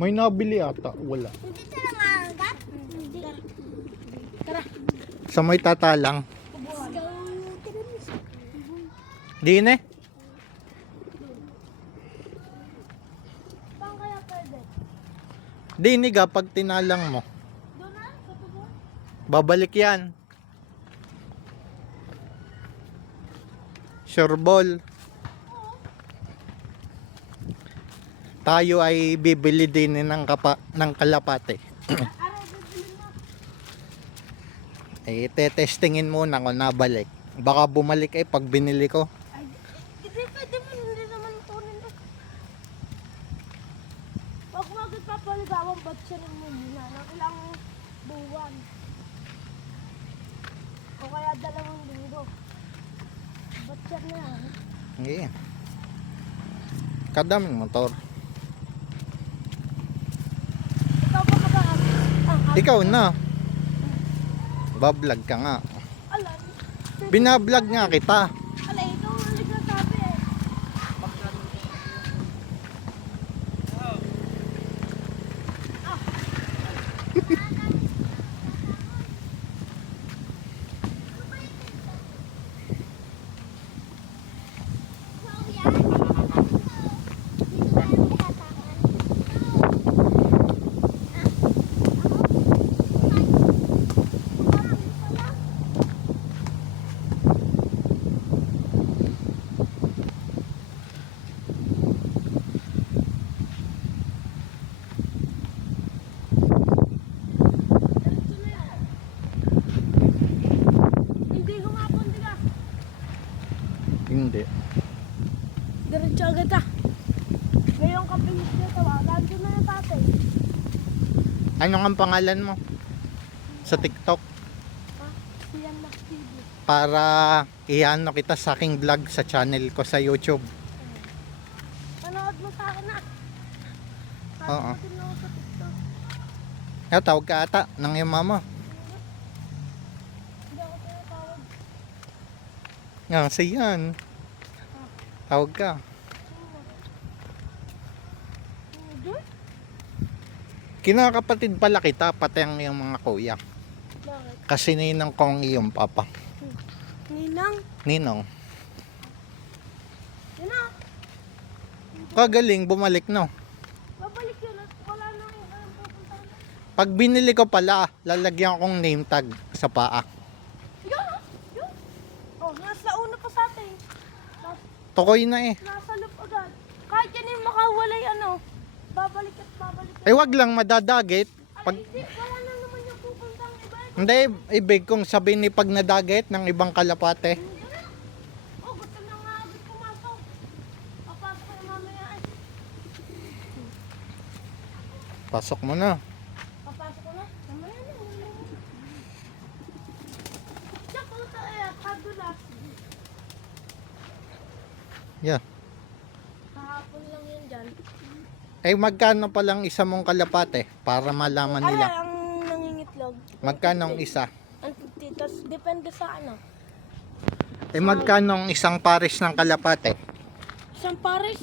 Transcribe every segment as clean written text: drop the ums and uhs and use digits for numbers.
May nabili ata. Wala. Hindi sila maagat? Hindi. Tara. Sa may tatalang. Di na eh. Saan kaya pwede? Dinig pag tinalang mo. Doon na? Sa tubo? Babalik yan. Sure ball. Tayo ay bibili din ng kalapate. Araw, bibili mo. Tetestingin muna kung nabalik. Baka bumalik pag binili ko. Ay, hindi pwede mo. Hindi naman tunin eh. Huwag mo agad papaligawang batcherin mo muna ng ilang buwan. O kaya 2 linggo. Batcher na yan. Hindi. Kadaming motor. Ikaw pa mag-aabot. Ikaw na. Bablog ka nga. Alam. Binablog nga kita. Alay, ikaw ang nagsasabi eh. Hindi humapon diga. Hindi. Diretso agad ah. Ngayon ka pinis niya tawagan ko na yung tatay. Ano ang pangalan mo? Sa TikTok? Ha? Siyan Max TV. Para iano kita sa aking vlog sa channel ko sa YouTube. Panood mo sa akin na. Oo. Panoodin mo ako sa TikTok. Tawag ka ata ng iyong mama. Hindi ako tinatawag. Nga, siyan. Tawag ka. Hindi? Kinakapatid pala kita, pati ang iyong mga kuya. Bakit? Kasi ninang ko ang iyong papa. Ninang? Ninong. Yun na. Kagaling, bumalik no. Babalik yun at wala na yung pupuntahan. Pag binili ko pala, lalagyan kong name tag sa paa. Yun ah. Yun. Oh, nasa una pa sa atin. Tukoy na eh. Nasa loob agad. Kahit yan yung makawalay ano. Babalik at babalik. Wag lang madadagit. Pag, Hindi, wala na naman yung pupuntang iba. hindi, ibig kong sabihin ni pag nadagit ng ibang kalapate. Hindi na. Oh, gusto na nga agad pumasok. Papasok na mamaya eh. Pasok mo na. Papasok ko na. Mamaya na. Diyan ko ito eh. Kadulas. Yeah. Kahapon lang yun dyan. Magkano pa lang isa mong kalapate para malaman Ala, nila? ang nangingitlog. Magkano ang isa? Ang titas, depende sa ano. Magkano ang isang pares ng kalapate? Isang pares.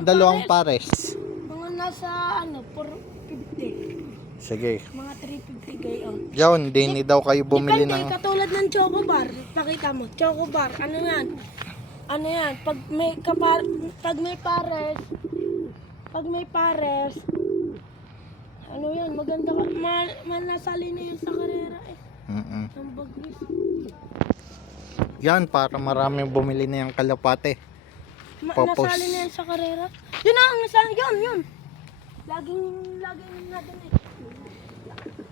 Dalawang pares. Mga nasa ano, 450. Sige. Mga 350 kayo. Diyan, di daw kayo bumili Depende, ng... katulad ng choco bar. Pakita mo, choco bar. Ano yan? Ano yan? Pag may pares, ano yan? Maganda ka. Manasali na yan sa karera eh. Ang bagwis. Yan, para maraming bumili na yung kalapate. Tapos- Nasali na yan sa karera. Yun na, ang nasali. Yun. Laging natin eh.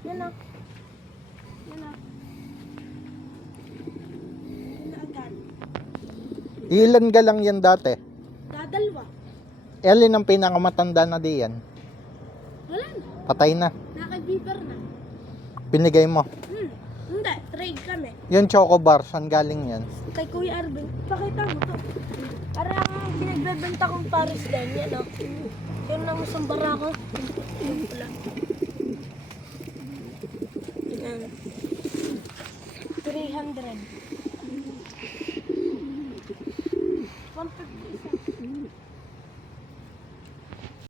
Yan na. Yan na. Yan na agad. Ilan ga lang yan dati? Dadalwa. Alin ang pinakamatanda na diyan? Wala na. Patay na. Nakabiber na. Binigay mo. Hindi, trade kami. Yung choco bar, saan galing yan? Kay Kuya Arvin, pakita mo to. Parang pinagbebenta kong Paris din, yan o. Yun lang isang barako. Yung pula. Yan. 300. 150 isa.